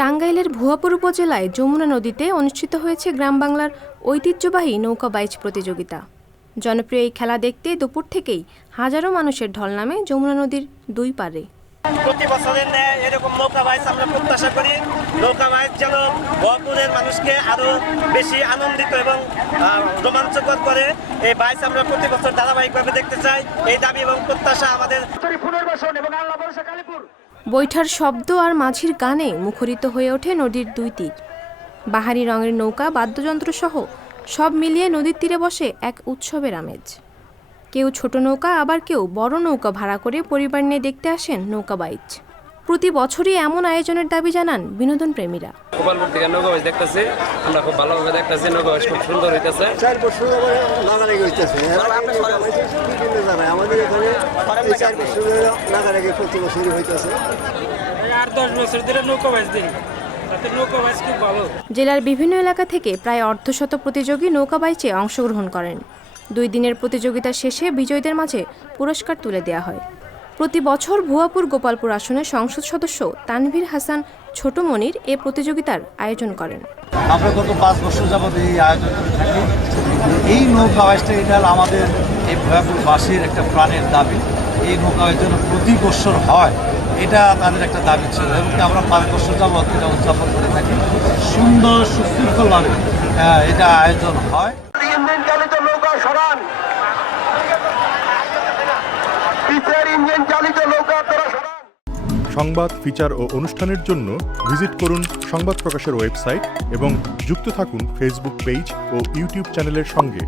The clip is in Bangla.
টাঙ্গাইলের ভুয়াপুর উপজেলায় যমুনা নদীতে অনুষ্ঠিত হয়েছে গ্রাম বাংলার ঐতিহ্যবাহী নৌকা বাইচ প্রতিযোগিতা। জনপ্রিয় এই খেলা দেখতে দুপুর থেকেই হাজারো মানুষের ঢল নামে যমুনা নদীর দুই পারে। প্রতি বছরের ন্যায় এরকম নৌকা বাইচ আমরা প্রত্যাশা করি। নৌকা বাইচ যেন ভরপুরের মানুষকে আরও বেশি আনন্দিত এবং রোমাঞ্চকর করে। এই বাইচ আমরা প্রতি বছর ধারাবাহিকভাবে দেখতে চাই। এই দাবি এবং প্রত্যাশা আমাদের পুনর্বাসন এবং আল্লাহ কালীপুর। বৈঠার শব্দ আর মাঝির গানে মুখরিত হয়ে ওঠে নদীর দুই তীর। বাহারি রঙের নৌকা, বাদ্যযন্ত্র সহ সব মিলিয়ে নদীর তীরে বসে এক উৎসবের আমেজ। কেউ ছোট নৌকা, আবার কেউ বড় নৌকা ভাড়া করে পরিবার নিয়ে দেখতে আসেন নৌকা বাইচ প্রতি বছরই এমন আয়োজনের দাবি জানান বিনোদন প্রেমীরা গোপালপুর থেকে নৌকা দেখতেছি। আমরা খুব ভালোভাবে দেখতেছি নৌকা খুব সুন্দর হইতেছে। চার বছর ধরে নাগারাগি হইতেছে। বিভিন্ন জায়গায় আমাদের এখানে চার বছর ধরে নাগারাগি প্রতি বছরই হইতেছে। আট দশ বছর ধরে নৌকা দিই। তাতে নৌকা বাজ খুব ভালো। জেলার বিভিন্ন এলাকা থেকে প্রায় অর্ধশত প্রতিযোগী নৌকা বাইচে অংশগ্রহণ করেন। দুই দিনের প্রতিযোগিতা শেষে বিজয়ীদের মাঝে পুরস্কার তুলে দেওয়া হয়। প্রতি বছর ভুয়াপুর গোপালপুর আসনের সংসদ সদস্য তানভীর হাসান ছোট মনির এ প্রতিযোগিতার আয়োজন করেন। আমরা গত পাঁচ বছর যাবত এই আয়োজন করে থাকি। এই নৌকা এটা আমাদের এই ভয়াপুরবাসীর একটা প্রাণের দাবি। এই নৌকা যেন প্রতি বছর হয় এটা তাদের একটা দাবি ছিল এবং আমরা পাঁচ বছর যাবত এটা উদযাপন করে থাকি। সুন্দর আহ, এটা আয়োজন হয় ইঞ্জিন চালিত নৌকা সরান পিসের ইঞ্জিন চালিত নৌকা সংবাদ, ফিচার ও অনুষ্ঠানের জন্য ভিজিট করুন সংবাদ প্রকাশের ওয়েবসাইট এবং যুক্ত থাকুন ফেসবুক পেজ ও ইউটিউব চ্যানেলের সঙ্গে।